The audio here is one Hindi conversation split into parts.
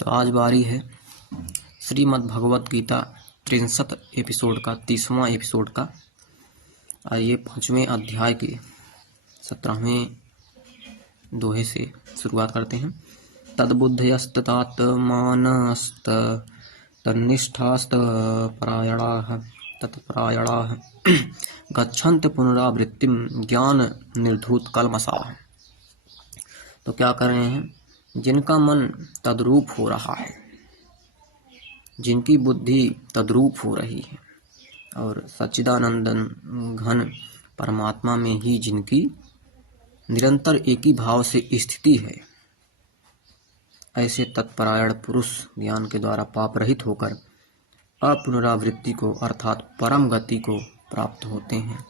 तो आज बारी है श्रीमद् भगवत गीता 63 एपिसोड का 30वां एपिसोड का। आइए 5वें अध्याय के 17वें दोहे से शुरुआत करते हैं। तद्बुद्धयस्ततात्मानस्त तन्निष्ठास्त परायणाः तत्परायणाः गच्छन्ति पुनरावृत्तिं ज्ञान निर्धूत कल्मषाः। तो क्या कर रहे हैं? जिनका मन तद्रूप हो रहा है, जिनकी बुद्धि तद्रूप हो रही है और सच्चिदानंद घन परमात्मा में ही जिनकी निरंतर एक ही भाव से स्थिति है, ऐसे तत्परायण पुरुष ज्ञान के द्वारा पाप रहित होकर अपुनरावृत्ति को अर्थात परम गति को प्राप्त होते हैं।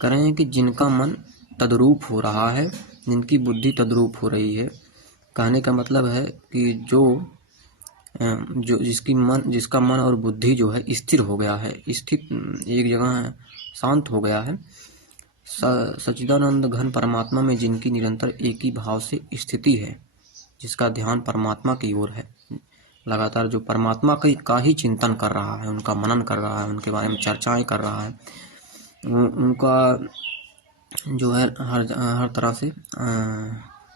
कह रहे हैं कि जिनका मन तद्रूप हो रहा है, जिनकी बुद्धि तद्रूप हो रही है, कहने का मतलब है कि जिसका मन और बुद्धि जो है स्थिर हो गया है, स्थित एक जगह शांत हो गया है, सच्चिदानंद घन परमात्मा में जिनकी निरंतर एक ही भाव से स्थिति है, जिसका ध्यान परमात्मा की ओर है, लगातार जो परमात्मा का ही चिंतन कर रहा है, उनका मनन कर रहा है, उनके बारे में चर्चाएं कर रहा है, उनका जो है हर तरह से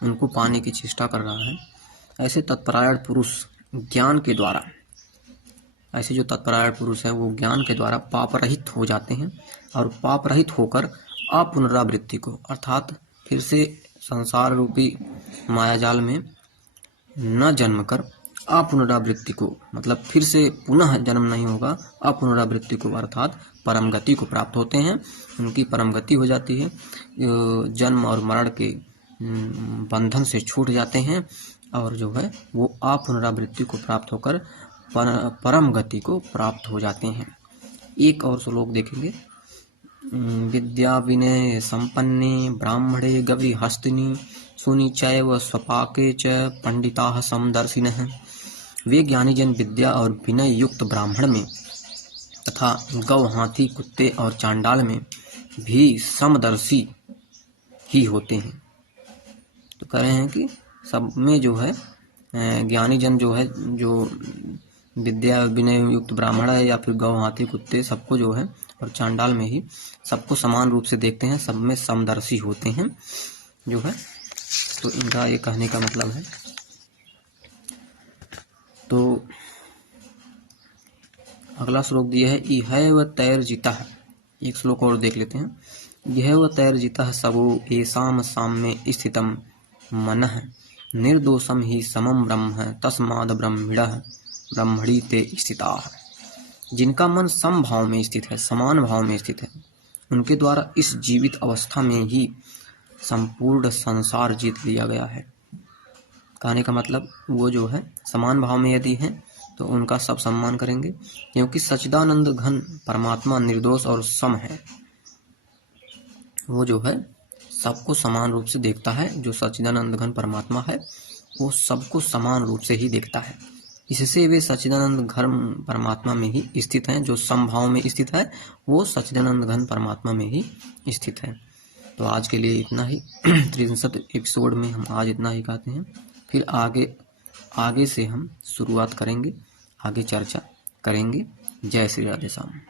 उनको पाने की चेष्टा कर रहा है। ऐसे तत्परायण पुरुष ज्ञान के द्वारा, ऐसे जो तत्परायण पुरुष है वो ज्ञान के द्वारा पाप रहित हो जाते हैं और पाप रहित होकर अपुनरावृत्ति को अर्थात फिर से संसार रूपी मायाजाल में न जन्मकर अपुनरावृत्ति को, मतलब फिर से पुनः जन्म नहीं होगा, अपुनरावृत्ति को अर्थात परम गति को प्राप्त होते हैं। उनकी परम गति हो जाती है, जन्म और मरण के बंधन से छूट जाते हैं और जो है वो अपुनरावृत्ति को प्राप्त होकर परम गति को प्राप्त हो जाते हैं। एक और श्लोक देखेंगे। विद्या विनय संपन्ने ब्राह्मणे गवि हस्तिनी सुनि चैव स्वपाके च पंडिताः समदर्शिनः। वे ज्ञानी जन विद्या और विनय युक्त ब्राह्मण में तथा गौ, हाथी, कुत्ते और चांडाल में भी समदर्शी ही होते हैं। तो कह रहे हैं कि सब में जो है ज्ञानी जन जो है, जो विद्या विनय युक्त ब्राह्मण है या फिर गौ, हाथी, कुत्ते, सबको जो है और चांडाल में ही सबको समान रूप से देखते हैं, सब में समदर्शी होते हैं जो है। तो इनका ये कहने का मतलब है। तो अगला श्लोक दिया है इहैव तैर्जितः। एक श्लोक और देख लेते हैं। इहैव तैर्जितः सबो येषां साम्ये स्थितं मनः निर्दोषं हि समं ब्रह्म तस्माद् ब्रह्मणि ते स्थिताः। जिनका मन समभाव में स्थित है, समान भाव में स्थित है, उनके द्वारा इस जीवित अवस्था में ही संपूर्ण संसार जीत लिया गया है। कहने का मतलब वो जो है समान भाव में यदि है तो उनका सब सम्मान करेंगे, क्योंकि सच्चिदानंद घन परमात्मा निर्दोष और सम है। वो जो है सबको समान रूप से देखता है। जो सच्चिदानंद घन परमात्मा है वो सबको समान रूप से ही देखता है। इससे वे सच्चिदानंद घन परमात्मा में ही स्थित हैं। जो समभाव में स्थित है वो सच्चिदानंद घन परमात्मा में ही स्थित है। तो आज के लिए इतना ही। 63 एपिसोड में हम आज इतना ही कहते हैं। फिर आगे से हम शुरुआत करेंगे, आगे चर्चा करेंगे। जय श्री राधे श्याम।